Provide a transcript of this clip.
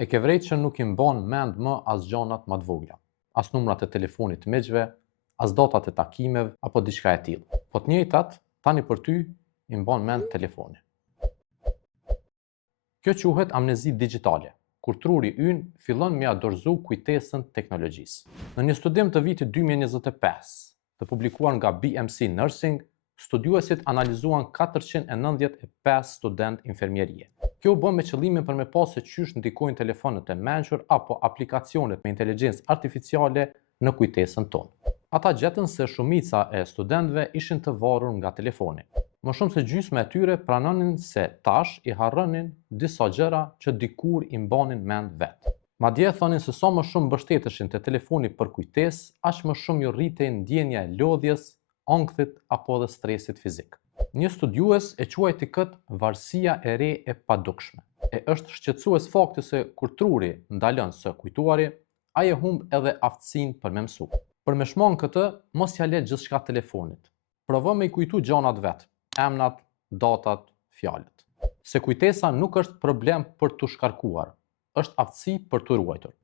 E ke vrejt që nuk i mban mend më as gjanat më të vogla, as numrat e telefonit të miqve, as datat e takimeve apo diçka e tillë. Po të njëjtat tani për ty i mban mend telefoni. Kjo quhet amnezi digjitale, kur truri ynë fillon me ia dorëzu kujtesën teknologjisë. Në një studim të vitit 2025, të publikuar nga BMC Nursing, studiuesit analizuan 495 student infermierie. Kjo u bë me qëllimin për me pasë se qysh ndikojnë telefonët e mençur apo aplikacionet me inteligjencë artificiale në kujtesën tonë. Ata gjetën se shumica e studentëve ishin të varur nga telefoni. Më shumë se gjysma e tyre pranonin se tash i harronin disa gjëra që dikur i mbanin mend vetë. Madje thonin se sa më shumë mbështeteshin te telefoni për kujtesë, aq më shumë ju rritej ndjenja e lodhjes, ankthit apo edhe stresit fizik. Një studiues e quajti këtë varësia e re e padukshme. E është shqetësues fakti se kur truri ndalon së kujtuari, ai e humb edhe aftësinë për me mësu. Për me shmang këtë, mos ja le gjithçka telefonit. Provo me i kujtu gjanat vet, emrat, datat, fjalët. Se kujtesa nuk është problem për t'u shkarkuar, është aftësi për t'u ruajtur.